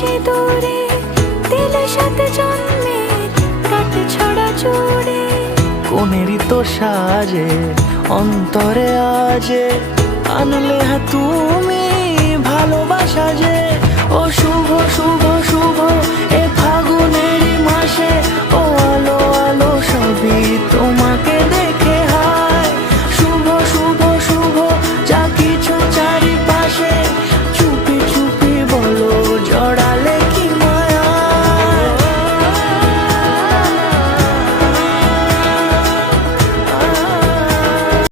সিঁদুরে দিলে সাথে জন্মের কাট ছড়া জুড়ে। কোনেরই তো সাজে অন্তরে আজে আনলে তুমি ভালোবাসা যে। ও শুভ শুভ শুভ